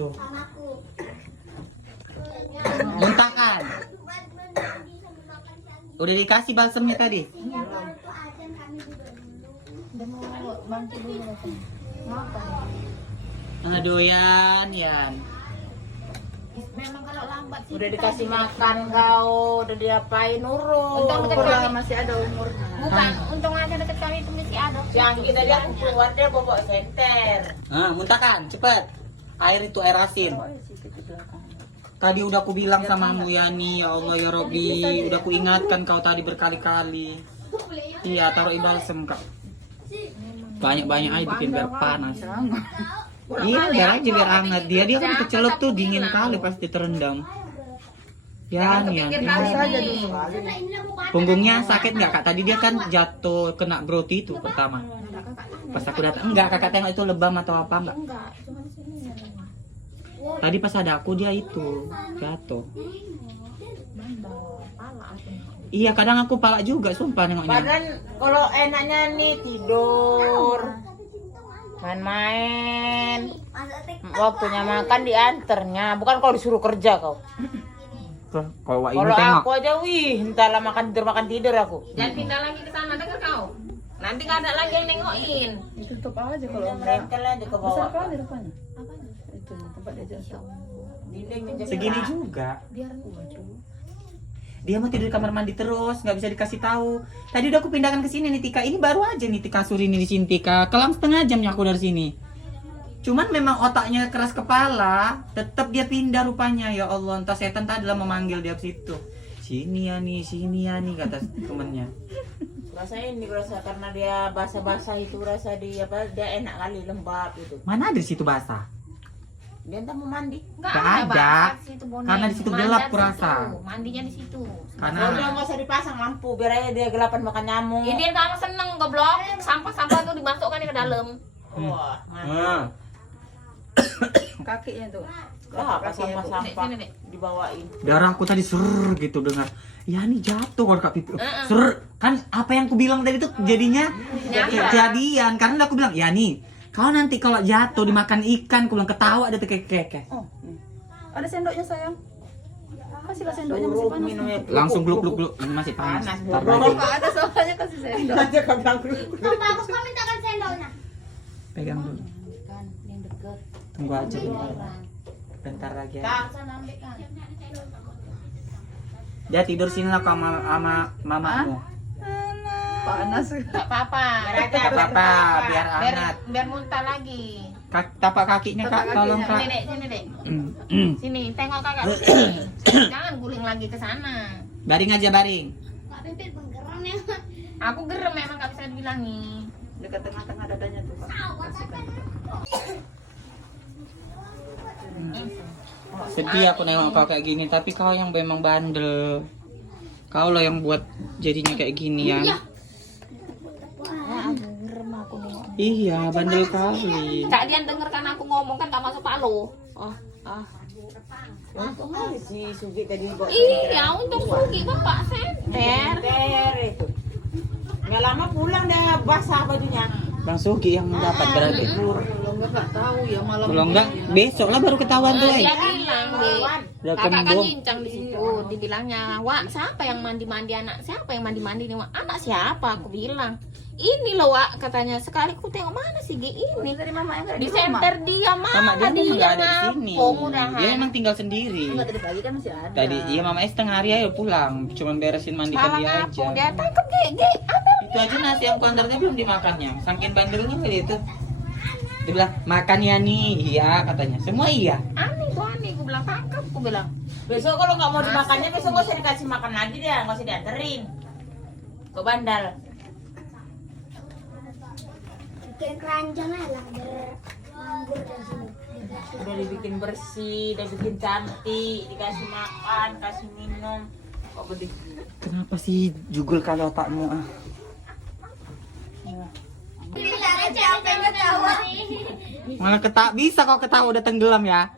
Tuh. Muntahkan. Udah dikasih balsemnya tadi? Udah mau bantu dulu kan. Makan. Aduh, Yan. Memang kalau lambat sih. Udah dikasih makan kau, udah diapain nurut. Untung dekat Udah kami masih ada umurnya. Bukan, untung aja dekat kami itu masih ada. Siang kita dia aku keluar dia bobok senter. Muntahkan, cepet. Air itu air asin. Tadi udah aku bilang samamu Yani, ya Allah ya Robbi, udah aku ingatkan kau tadi berkali-kali. Iya, taruh balsem kak. Banyak-banyak aja bikin biar panas. Iya, biar aja biar hangat. Dia kan kecelup tuh dingin kali pasti terendam. Yani, punggungnya sakit nggak kak? Tadi dia kan jatuh kena growth itu pertama. Pas aku datang enggak, kakak tengok itu lebam atau apa enggak? Enggak, cuma di sini ya. Tadi pas ada aku dia itu jatuh. Iya, kadang aku palak juga sumpah nengoknya. Padahal kalau enaknya nih tidur, main-main, waktunya makan dianternya, bukan kalau disuruh kerja kau. Kalau Wak ini Kalau tengok. aku aja entahlah makan tidur aku. Jangan pindah lagi ke sana, dengar kau. Nanti nggak ada lagi yang nengokin. Tutup aja kalau Mereka aja ke bawah. besar kali rupanya. Itu tempat dia jatuh. Dinding menjadi Segini juga. Biar tua cuy. Dia mau tidur di kamar mandi terus, nggak bisa dikasih tahu. Tadi udah aku pindahkan ke sini nih Tika. Ini baru aja nih Tika kasur ini di sini Tika. Kelam setengah jamnya aku dari sini. Cuman memang otaknya keras kepala, tetap dia pindah rupanya. Ya Allah, entah setan tadi lah memanggil dia ke situ. Sini ya nih kata temennya. Rasa ini rasa karena dia basah-basah itu rasa dia enak kali lembab itu. Mana ada di situ basah? Dia entah mau mandi. Nggak ada. Karena di situ gelap kurasa. Mandinya di situ. Kalau Karena dia nggak usah dipasang lampu, biar aja dia gelapan makan nyamuk. Ya dia kamu seneng goblok. Sampah-sampah tuh dimasukkan ke dalam. Wah, Hmm. Kakinya tuh. apa sampah-sampah Sini, Dek. dibawain. Darahku tadi ser gitu dengar. Ya nih jatuh kalau Kak Pipi. Ser kan apa yang aku bilang tadi tuh jadinya kejadian karena aku bilang ya nih kalau nanti kalau jatuh dimakan ikan, aku bilang ketawa ada keke. Oh. Ada sendoknya sayang. Kasihlah sendoknya masih panas. Minumnya Langsung gluk ini masih panas. Panas, Ntar bro. lagi. Enggak ada soalnya kasih sendok. aja kau bilang dulu. Bagus kau mintakan sendoknya. Pegang dulu. Kan yang deket. Tunggu aja bentar lagi ya. Tak. Sana ambil kan. Dia tidur sini lah sama mamamu. Panas. Enggak apa-apa. Gak apa-apa, biar hangat. Biar muntah lagi. Tapak kakinya Kak, tolong Kak. Sini, Dek. Mm. Sini, tengok kakak. Jangan guling lagi ke sana. Baring aja baring. Kak Pipit penggeram ya. Aku gerem memang nggak bisa dibilangin. Dekat tengah-tengah dadanya tuh, Pak. Sedih aku nengok kau kayak gini, tapi kau yang memang bandel. Kau lah yang buat jadinya kayak gini ya. Aku gerem aku nengok. Iya, bandel kali. Kak Dian denger kan aku ngomong kan gak masuk palu. Untung aja si Sugi tadi buat Iya, untuk Sugi kan Pak Senter. senter itu. Nggak lama pulang dia basah bajunya. Bang Sugi yang dapat berarti. Kalau enggak tahu ya malam. Kalau enggak, besok lah baru ketahuan tuh. Dia bilang, Dek. Udah Kakak kan kembung. cincang di situ. Dibilangnya, Wak, siapa yang mandi-mandi anak? Siapa yang mandi-mandi nih, Wak? Anak siapa? Aku bilang. Ini loh, Wak, katanya. Sekali aku tengok mana sih Gi ini. Dari mama yang enggak Di senter dia Mama mana dia memang nggak ada di dia sini. ngapung udahan. Dia memang tinggal sendiri. Enggak tadi pagi kan masih ada. Tadi iya mamanya setengah hari aja pulang, cuman beresin mandikan Malah dia aja. ngapung dia tangkap Gi, ambil. Itu aja nasi yang kuantar dia belum dimakannya. Saking bandelnya kali itu. Dia bilang makan ya nih, iya katanya. Semua iya. Aneh gua bilang tangkap, gua bilang. Besok kalau nggak mau dimakannya besok nggak usah dikasih makan lagi dia, nggak usah dianterin. Ke bandal. Bikin keranjang aja lah beranggur dari sini. Udah dibikin bersih, udah bikin cantik, dikasih makan, kasih minum. Kok gede? Kenapa sih jugul kali otakmu ah? Bilang aja apa yang ketawa. Malah bisa kok ketawa udah tenggelam ya.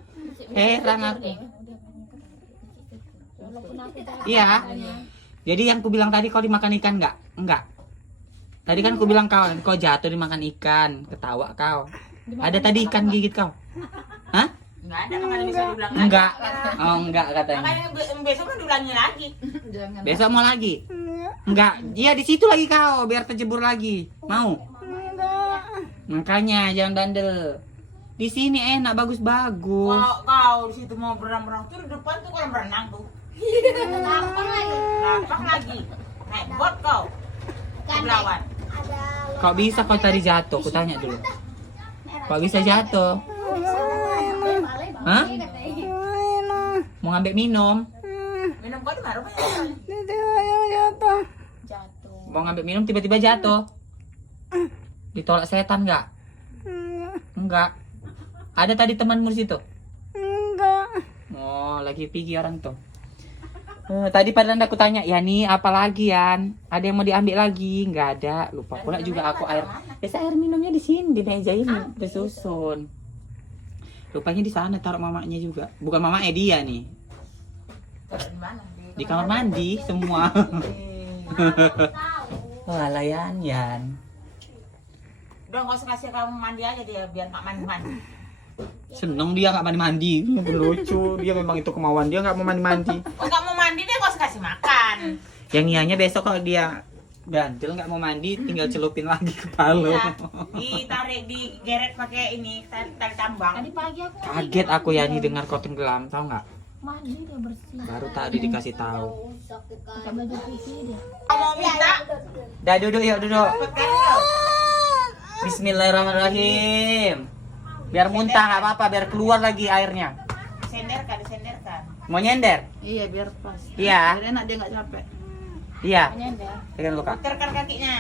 Heran aku. Iya. Jadi yang ku bilang tadi kau dimakan ikan enggak? Enggak. Tadi kan ku bilang kau jatuh dimakan ikan, ketawa kau. Ada tadi ikan gigit kau. Hah? Enggak ada, makanya bisa diulang lagi. Enggak. Oh, enggak katanya. Makanya besok kan diulangi lagi. Jangan. Besok mau lagi? Enggak. Iya di situ lagi kau biar terjebur lagi. Mau? Makanya jangan bandel. Di sini enak bagus-bagus. Kau di situ mau berenang-berenang tuh di depan tuh kolam renang tuh. Lapang lagi. Naik bot kau. Lawan. Kok bisa kau tadi jatuh? Aku tanya dulu. Kok bisa jatuh? Hah? Mau ngambil minum? Minum kau di mana? Jatuh. Mau ngambil minum tiba-tiba jatuh? Ditolak setan nggak? Enggak. Ada tadi temanmu di situ? Enggak. Oh, lagi pergi orang tuh. Tadi pada aku tanya, ya nih apalagi Yan? Ada yang mau diambil lagi? Nggak ada. Lupa pula juga aku air. Biasa air minumnya di sini di meja ini, disusun. Rupanya di sana taruh mamanya juga. Bukan mamanya dia nih. Di mana? Di kamar mandi semua. Walah Yan. Udah nggak usah kasih kamu mandi aja dia biar nggak mandi-mandi. Seneng dia nggak mandi-mandi. Lucu. Dia memang itu kemauan dia nggak mau mandi-mandi. Oh nggak mau mandi dia nggak usah kasih makan. Yang ianya besok kalau dia bandel nggak mau mandi, tinggal celupin lagi kepala. Iya. Ditarik digeret pakai ini tali tambang. Tadi pagi aku Kaget aku ya nih dengar kau tenggelam, tahu nggak? mandi dia bersih. Baru tadi dikasih tahu. Pakai baju putih dia. Mau minta? Dah duduk yuk duduk. Cepet kau. Bismillahirrahmanirrahim. Biar muntah nggak apa-apa, biar keluar lagi airnya. Disenderkan. Mau nyender? Iya biar pas. Iya. Biar enak dia nggak capek. Iya. Menyender. Pegang dulu kak. Putarkan kakinya.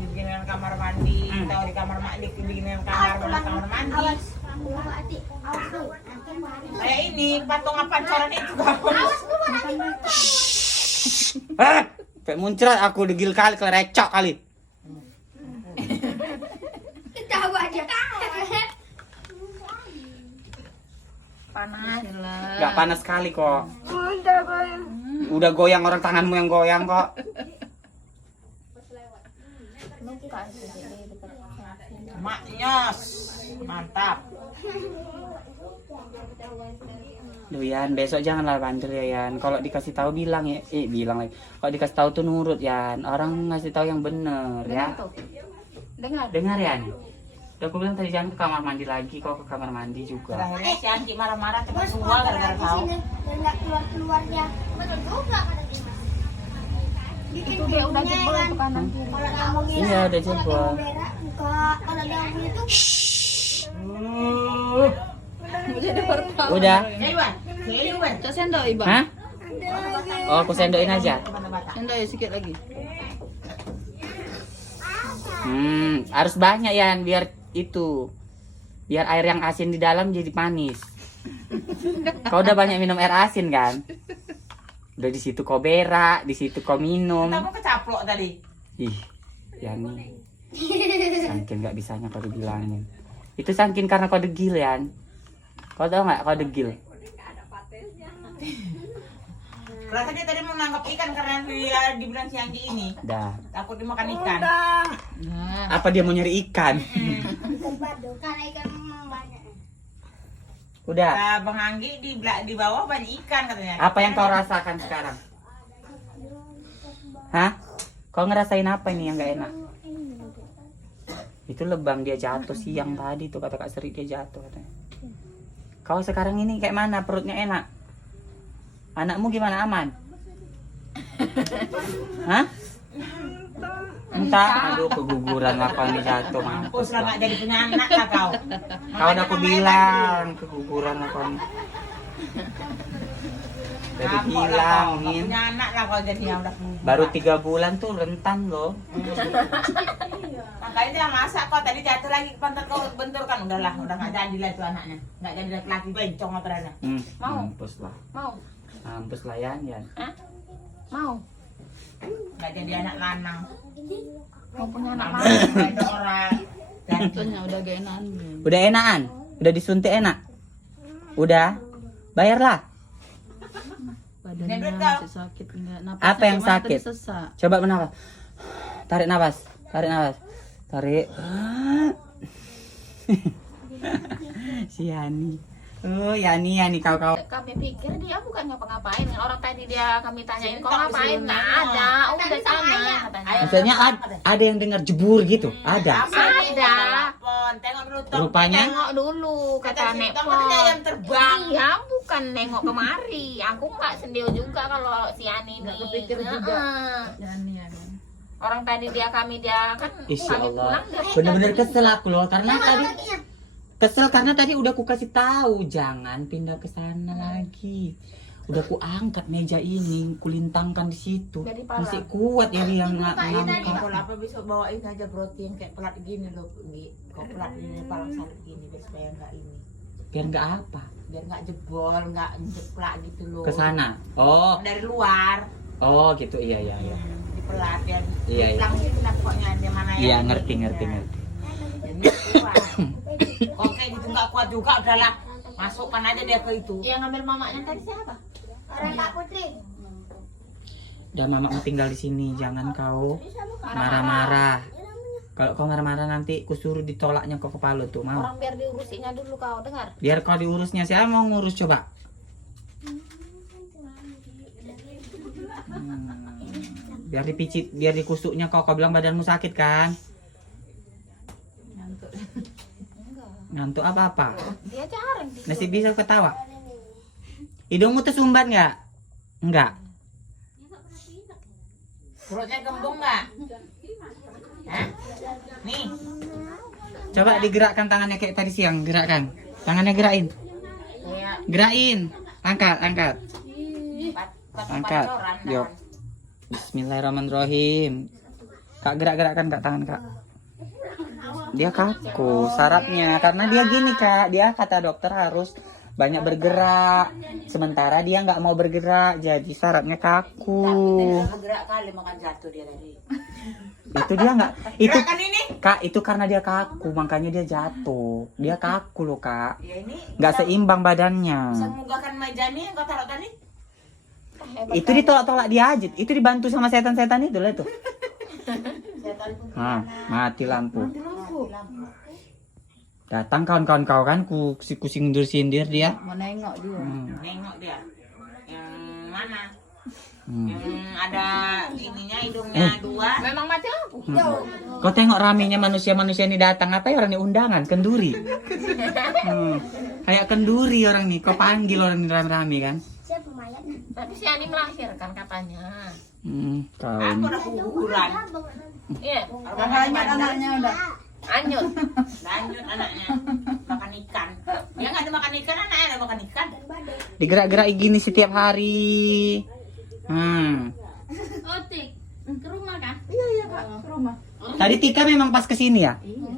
Dibikinin kamar mandi, tahu di kamar mandi, dibikinin kamar mandi. Kayak ini patung pancoran itu kamu. Kayak muncrat aku degil kali, kelecok kali. Tahu aja. Panas. Gak panas sekali kok. Udah goyang orang tanganmu yang goyang kok. Luka sih jadi dekat. Maknyos. Mantap. Duh Yan, besok janganlah bandel ya Yan. Kalau dikasih tahu bilang ya, bilang lagi. Kalau dikasih tahu tuh nurut Yan. Orang ngasih tahu yang bener ya. Dengar. Dengar Yan. Udah aku bilang tadi jangan ke kamar mandi lagi, kok ke kamar mandi juga. Terakhirnya si Anci marah-marah cepat keluar gara-gara kau. Nggak keluar-keluarnya. Betul juga kata dia. Bikin Itu dia udah videonya, jebol kan? tuh kanan kiri. Kalau ngomongin Iya, udah jebol. Kalau dia ngomongin itu Jadi pertama. Udah. Keluar. Cak sendok iba. Hah? Oh, aku sendokin aja. Sendok ya sedikit lagi. Harus banyak Yan biar itu. Biar air yang asin di dalam jadi manis. Kau udah banyak minum air asin kan? Udah di situ kau berak, di situ kau minum. Kamu kecaplok tadi. Ih, Yani. Saking nggak bisanya kau dibilangin. Itu saking karena kau degil Yan. Kau tau nggak kau degil? Rasanya tadi mau nangkap ikan karena dia dibilang si Anggi ini. Dah. Takut dimakan ikan. Nah, Apa dia mau nyari ikan? ikan bado karena ikan memang banyak. Udah. Nah, Bang Anggi di bawah banyak ikan katanya. Apa yang kau rasakan sekarang? Hah? Kau ngerasain apa ini yang nggak enak? Itu lebam dia jatuh siang tadi tuh kata Kak Seri dia jatuh katanya. Kau sekarang ini kayak mana perutnya enak? Anakmu gimana aman? Hah? Entah. Aduh keguguran lah kau ini jatuh Mampus mampus lah lah. nggak jadi punya anak lah kau. Kau udah aku bilang keguguran lah kau. Udah Kapok lah dibilang kau. Nggak Min. punya anak lah kau jadinya udah. Baru 3 bulan tuh rentan loh. Makanya dia masak kok tadi jatuh lagi pantat kau bentur kan udah nggak jadi lah itu anaknya. Nggak jadi laki bencong apa ternyata. Mau? Mampus lah. Mau? Mampus lah Yan. Hah? Mau? Nggak jadi anak lanang. Mau punya anak Mama mana? ada orang. Dan contohnya udah gak enakan. Udah enakan? Udah disuntik enak? Udah? Bayarlah. Badannya Nendut kau. masih sakit enggak? Napasnya Apa yang kayak mana sakit? tadi sesak. Coba bernafas. Tarik nafas. Tarik nafas. Tarik. Si Yani. Oh, Yani kau. Kami pikir dia bukan ngapa-ngapain. Orang tadi dia kami tanyain kau ngapain, nggak ada. Udah sana katanya. Maksudnya ada yang dengar jebur gitu? Ada. Ada. Tengok dulu Tom. Rupanya Tengok dulu kata Nek Nek Tom ada yang terbang. Iya, bukan nengok kemari. Aku nggak sendiri juga kalau si Ani ini. Orang tadi dia kan Insya kami Allah. pulang dia Bener-bener kesel aku loh karena tadi udah ku kasih tahu jangan pindah ke sana lagi. Udah ku angkat meja ini, kulintangkan di situ. Jadi parah. Masih kuat ya dia Kalau ngangkat. apa besok bawain aja roti yang kayak pelat gini loh, kok pelat ini palang satu gini biar supaya enggak ini, Biar nggak apa? biar enggak jebol, enggak jeplak gitu loh. Ke sana. Oh, Dari luar. gitu. Iya. Di pelat ya. Iya. Pelang gitu lah pokoknya dia mana Iya, yang ngerti. Jadi kuat. Kok kayak gitu enggak kuat juga udahlah. Masukkan aja dia ke itu. yang ngambil mamanya tadi siapa? Orang Kak Putri. Udah mama mau tinggal di sini, jangan kau marah-marah. Kalau kau marah-marah nanti ku suruh ditolaknya ke kepala tuh, mau. Orang biar diurusinya dulu kau dengar. Biar kau diurusnya, siapa mau ngurus coba? Biar dipicit, biar dikusuknya kau bilang badanmu sakit kan? Ngantuk apa-apa? Dia jarang tidur. Masih bisa ketawa? Hidungmu tersumbat nggak? Enggak. Perutnya gembung enggak? Hah? Nih. Coba digerakkan tangannya kayak tadi siang, gerakkan. Tangannya gerakin. Kayak Gerakin. Angkat. Angkat. pacoran. Yuk. Bismillahirrahmanirrahim. Kak gerak-gerakkan Kak tangan Kak. Dia kaku sarafnya karena dia gini Kak. Dia kata dokter harus banyak bergerak. Sementara dia nggak mau bergerak jadi sarafnya kaku. Bergerak kali makan jatuh dia tadi. Itu dia nggak. Itu Gerakan ini? Kak itu karena dia kaku makanya dia jatuh. Dia kaku loh Kak. Ya ini Nggak bisa- seimbang bisa badannya. mengunggahkan meja nih yang kau taruh tadi. Itu ditolak-tolak dia aja. Itu dibantu sama setan-setan itu lah tuh. Nah, mati lampu. Datang kawan-kawan kau kan sindir dia. Mau nengok dia. Nengok dia. Yang mana? Hmm. Yang ada ininya hidungnya dua. Memang mati lampu. Kau tengok ramenya manusia-manusia ini datang apa ya orang ini undangan kenduri. Kayak kenduri orang nih. Kau panggil orang ini rame-rame kan? Siapa mayat? Tapi si Ani melahirkan katanya. Kau Aku ini. udah kuburan. Iya, Hanyut anaknya udah. anyut. Lanjut anaknya makan ikan. Dia nggak ada makan ikan, anaknya ada makan ikan. Digerak-gerak gini setiap hari. Otik, ke rumah kan? Iya Kak, ke rumah. Tadi Tika memang pas kesini ya?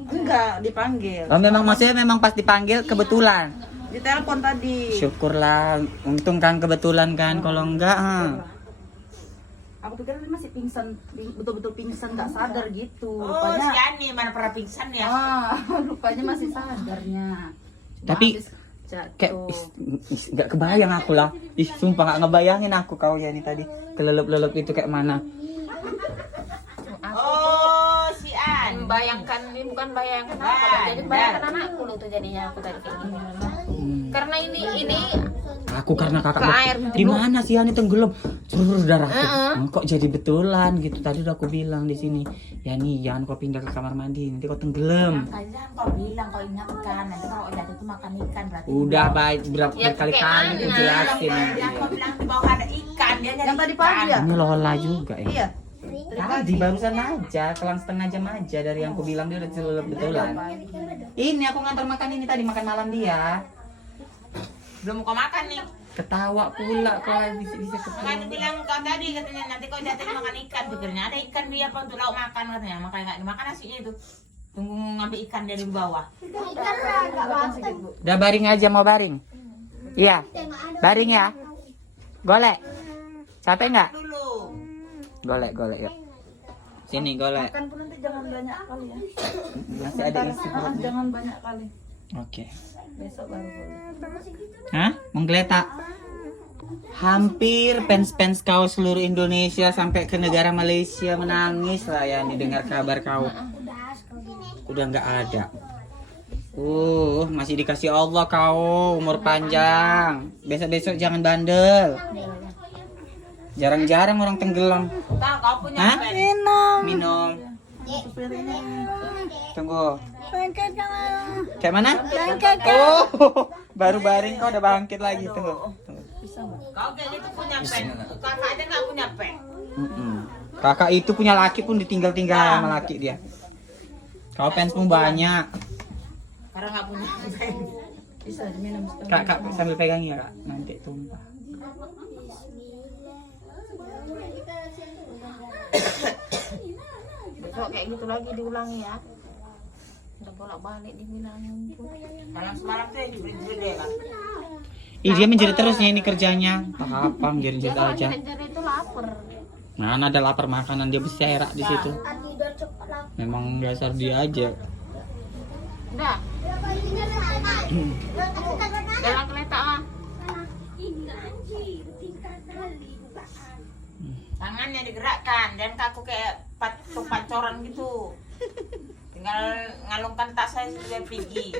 Enggak, dipanggil. Oh memang maksudnya memang pas dipanggil kebetulan. Ditelepon tadi. Syukurlah, untung kan kebetulan kan. Kalau enggak, Aku pikir dia masih pingsan, betul-betul pingsan nggak sadar gitu. Oh, Rupanya, si Ani mana pernah pingsan ya? rupanya masih sadarnya. Cuma Tapi habis jatuh. kayak nggak kebayang aku lah. Sumpah nggak ngebayangin aku kau ya nih tadi kelelep-lelep itu kayak mana. Oh, si Ani. Membayangkan ini bukan bayangkan apa, jadi bayangkan anakku loh tuh jadinya aku tadi kayak gini. Karena ini Aku karena kakak Ke air di mana sih Ani tenggelam seluruh darahku. Heeh. Kok jadi betulan gitu tadi udah aku bilang di sini. Ya nih jangan kau pindah ke kamar mandi nanti kau tenggelam. Makanya kau bilang kau ingatkan nanti kalau jatuh tuh makan ikan berarti. Udah baik berapa Ya, berkali-kali kayak aku mana? jelasin. Ya, kau bilang di bawah ada ikan dia nyari Yang tadi ikan. pagi ya? Ini Lola juga ya. Iya. Tadi barusan aja, selang setengah jam aja dari yang aku bilang dia udah celelep betulan. Ini aku ngantar makan ini tadi makan malam dia. Belum kau makan nih. Ketawa pula kalau bisa Makanya bilang kau tadi katanya nanti kau jatuh makan ikan pikirnya ada ikan dia apa untuk lauk makan katanya makanya nggak dimakan nasinya itu. Tunggu ngambil ikan dari bawah. Ikan lah, nggak mateng. Udah baring aja mau baring. Iya, Tengok ada. baring ya. Golek. Capek nggak? Dulu. Golek ya. Sini golek. Makan pun nanti jangan banyak kali ya. Masih ada isi perutnya. Jangan banyak kali. Oke. Besok baru boleh. Hah? Menggeletak. Hampir fans-fans kau seluruh Indonesia sampai ke negara Malaysia menangis lah ya nih dengar kabar kau. Udah, kau Udah nggak ada. Masih dikasih Allah kau umur panjang. Besok-besok jangan bandel. Jarang-jarang orang tenggelam. Tahu kau punya Hah? pen. Minum. Tunggu. Kayak mana? Oh, baru baring kau udah bangkit lagi. Tunggu. Kau kayak gitu punya pen. Kakak aja nggak punya pen. Kakak itu punya laki pun ditinggal-tinggal sama laki dia. Kau fansmu banyak. Karena nggak punya pen. Kak sambil pegang ya kak, nanti tumpah. Besok kayak gitu lagi diulangi ya. Udah bolak-balik dibilangin. Malam semalam tuh jujur deh kan. Dia menjerit terusnya ini kerjanya. Apa menjerit Dia kalau aja. jerit-jerit itu lapar. Mana ada lapar makanan dia berserak di situ. Tidak cepat lah. Memang dasar dia aja. Udah, dalam kereta lah. Tangannya digerakkan dan kaku kayak pacoran gitu. Tinggal ngalungkan tas saya sudah pergi.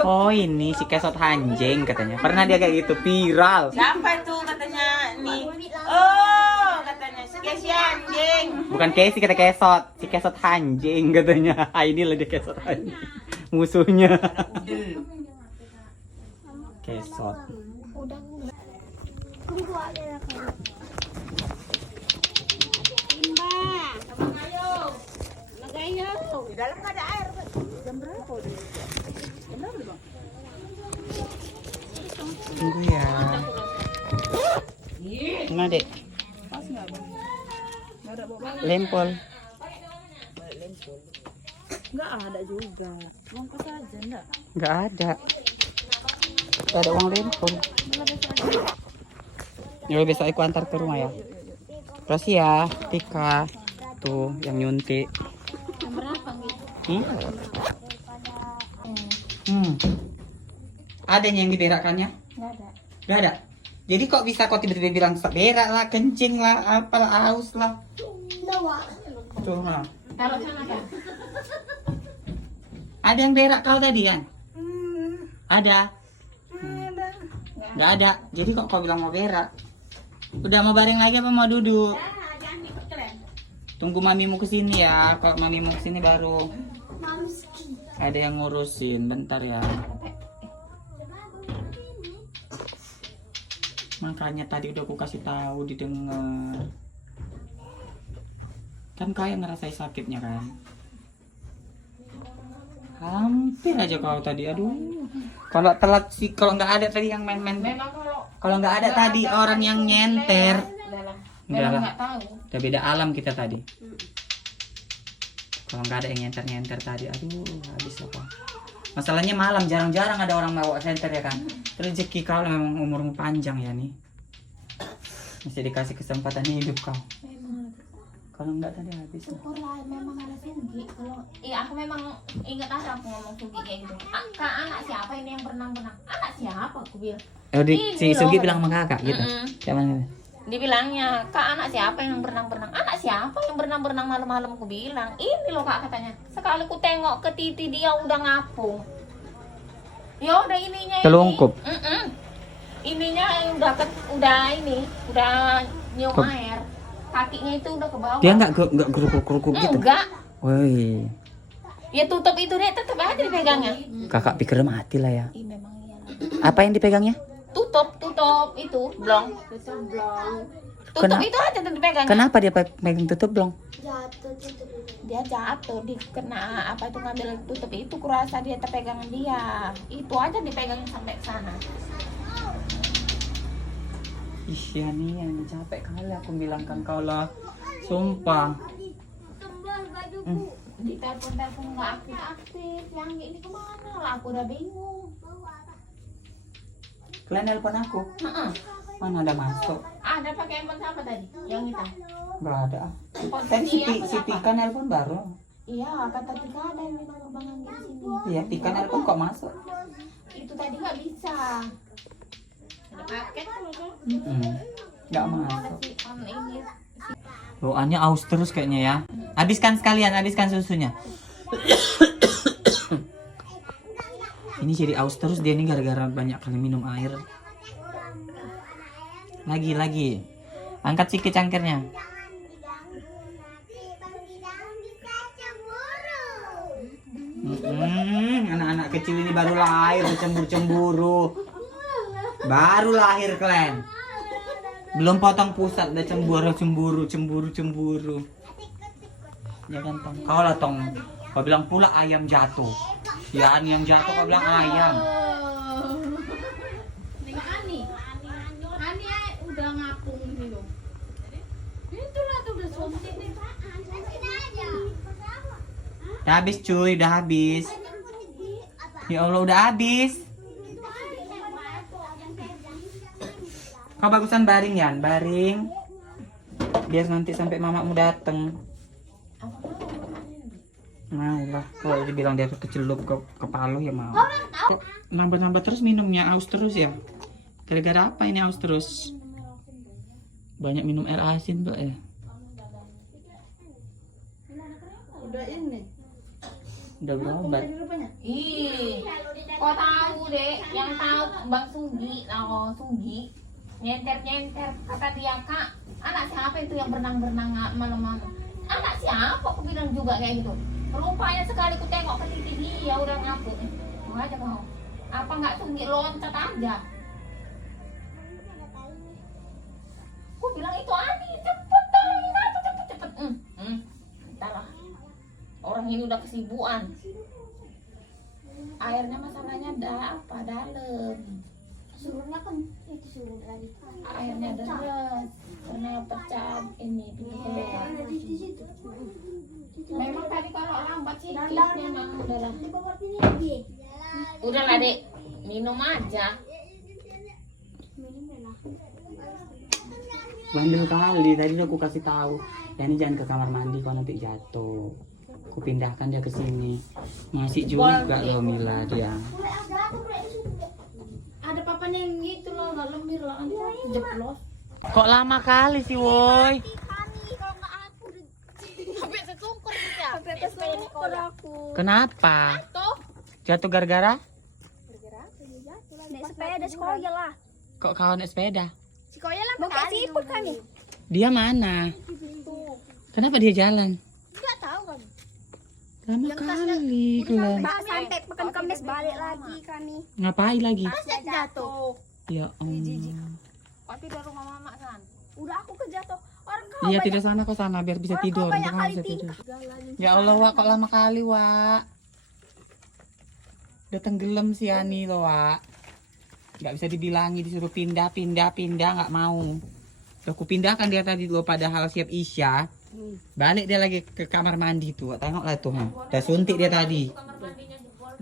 Oh ini si kesot anjing katanya. Pernah dia kayak gitu viral. Siapa itu katanya nih? Oh katanya si Kesi anjing. Bukan Casey kata kesot, si kesot anjing katanya. Inilah dia kesot anjing. Musuhnya. Kesot. Tunggu aja lah kau. Di dalam nggak ada air. Tunggu ya. Mana dek? Lempol. Nggak ada juga. Bungkus aja enggak. Nggak ada. Nggak ada uang lempol. Ya besok aku antar ke rumah ya. Terus ya, Tika. Tuh yang nyuntik. Yang berapa gitu? Ada yang diberakkannya? Nggak ada. Nggak ada. Jadi kok bisa kok tiba-tiba bilang berak lah, kencing lah, apalah, aus lah. Tuh, nah. Taruh sana kan? Ada yang berak kau tadi kan? Ada. Nggak ada. Jadi kok kau bilang mau berak? Udah mau baring lagi apa mau duduk? Tunggu mamimu kesini ya. Kalau mamimu kesini baru ada yang ngurusin. Bentar ya. Makanya tadi udah aku kasih tahu didengar. Kan kau yang ngerasain sakitnya kan? Hampir aja kau tadi. Aduh. Kalau telat sih, kalau nggak ada tadi yang main-main. Memang Kalau nggak ada tadi orang yang nyenter. Memang Udah lah. nggak tahu. Udah beda alam kita tadi. Kalau nggak ada yang nyenter tadi, aduh habis apa. Masalahnya malam jarang-jarang ada orang bawa senter ya kan. Rezeki kau memang umurmu panjang ya nih. Masih dikasih kesempatan hidup kau. Kalau nggak tadi habis. Syukurlah memang ada Sugi. Kalau aku memang ingat ada aku ngomong Sugi kayak gitu. Kak, anak siapa ini yang berenang-berenang? Anak siapa aku bilang. Si Ini Sugi loh. bilang sama kakak gitu. Kayak mana? Dibilangnya, Kak, anak siapa yang berenang-berenang? Anak siapa yang berenang-berenang malam-malam? Aku bilang, ini loh Kak katanya. Sekali ku tengok ke titi dia udah ngapung. Ya udah ininya ini. Telungkup. Ininya udah nyium air. Kakinya itu udah ke bawah. Dia nggak geruk-geruk gitu. Enggak. Woi, Ya tutup itu deh, tetep aja dipegangnya. kakak pikir mati lah ya. Ih, memang iya. Apa yang dipegangnya? Tutup itu blong. Tutup itu aja tuh dipegangnya. Kenapa dia pegang tutup blong? Jatuh gitu. Dia jatuh kena apa itu ngambil tutup itu kurasa dia terpegangan dia. Itu aja dipegangin sampai ke sana. Ih ya nih, yang capek kali aku bilangkan kau lah. Sumpah. Di telepon nggak aktif. Yang ini kemana lah? Aku udah bingung. Kalian nelpon aku? Mana ada masuk? Ada pakai handphone siapa tadi? Yang itu? Nggak ada. Handphone Tadi si apa siapa? Tika nelpon baru. Iya, kata Tika ada yang nomor Bang Anggi di sini. Iya, Tika nelpon kok masuk. Itu tadi nggak bisa. Ada paket kan? Nggak masuk. Si on ini. Bawaannya aus terus kayaknya ya. Habiskan sekalian, habiskan susunya. Ini jadi aus terus dia nih gara-gara banyak kali minum air. Lagi. Angkat sikit cangkirnya. Anak-anak kecil ini baru lahir cemburu-cemburu. Baru lahir kalian. Belum potong pusat udah cemburu. Ya kan Tong. Kau lah Tong. Kau bilang pula ayam jatuh. Ya Ani yang jatuh kau bilang ayam. Ani udah ngapung gitu. Itulah tuh udah suntik nih. Udah habis cuy, udah habis. Ya Allah udah habis. Kau bagusan baring Yan, baring. Biar nanti sampai mamamu dateng. Nah lah, kalau dibilang dia kecelup ke kepala ya mau. Kok nambah-nambah terus minumnya, aus terus ya? Gara-gara apa ini aus terus? Banyak minum air asin Mbak ya? Udah berobat. Ih, kau tahu deh, yang tahu Bang Sugi, Sugi nyenter kata dia Kak, anak siapa itu yang berenang malam-malam? Anak siapa? Aku bilang juga kayak gitu. Rupanya sekali ku tengok ke titik dia udah ngapuk. Mau aja kau. Apa nggak Sugi loncat aja? Aku bilang itu Ani cepet. Entahlah. Orang ini udah kesibukan. Airnya masalahnya dalam. Surutnya kan itu surut lagi. Airnya deras karena pecah ini Ada di situ. memang tadi kalau lambat sih memang udahlah Di bawah sini lagi. udahlah dek minum aja. Minum lah. Bandel kali, tadi udah aku kasih tahu. Ya ini jangan ke kamar mandi kau nanti jatuh. Aku pindahkan dia ke sini. Ngasih juga loh Mila dia. Ada papan yang gitu loh nggak lemir lah jeplos. Kok lama kali sih woi? Sampai setungkur ya. Sampai setungkur aku. Kenapa? Tuh. Jatuh gara-gara? Naik sepeda sekolah lah. Kok kau naik sepeda? Sekolah lah pakai siput kami. Dia mana? Kenapa dia jalan? Enggak tahu kami. Lama kali kalian. Sampai pekan Kamis balik lagi kami. Ngapain lagi? Jatuh. Ya Allah. Tapi dari rumah mama kan. Udah aku kejatuh. Orang kau Iya tidak sana ke sana biar bisa tidur. banyak Biar kali bisa tidur. tingkah. Ya Allah Wak, kok lama kali Wak. Udah tenggelam si Ani loh Wak. Gak bisa dibilangi disuruh pindah nggak mau. Udah aku pindahkan dia tadi tuh padahal siap Isya. Balik dia lagi ke kamar mandi tuh. Tengoklah tuh. Udah suntik dia tadi.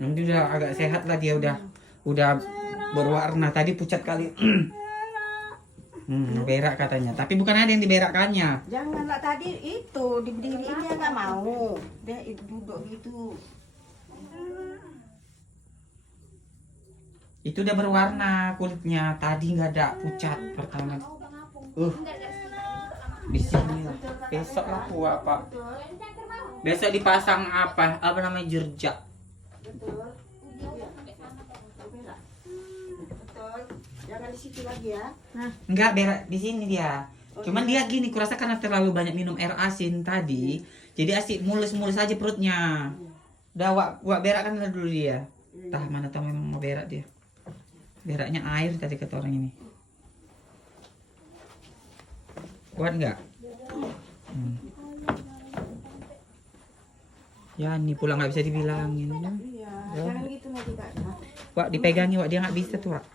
Nanti udah agak sehat lah dia udah berwarna. Tadi pucat kali. Berak katanya. Tapi bukan ada yang diberakkannya. Janganlah tadi itu diberdiriin dia nggak mau. Dia duduk gitu. Itu udah berwarna kulitnya. Tadi nggak ada pucat pertama. Di sini lah. Besok lah aku apa? Besok dipasang apa? Apa namanya jerjak? Betul. Jangan di situ lagi ya. Enggak berak di sini dia. Cuman dia gini, kurasa karena terlalu banyak minum air asin tadi, jadi asik mulus-mulus aja perutnya. Udah wak berak kan dulu dia. Tah mana tahu memang mau berak dia. Beraknya air tadi kata orang ini. Kuat nggak? Ya ini pulang nggak bisa dibilangin. Iya, jangan gitu lagi Kak. Wak dipegangi Wak dia nggak bisa tuh Wak.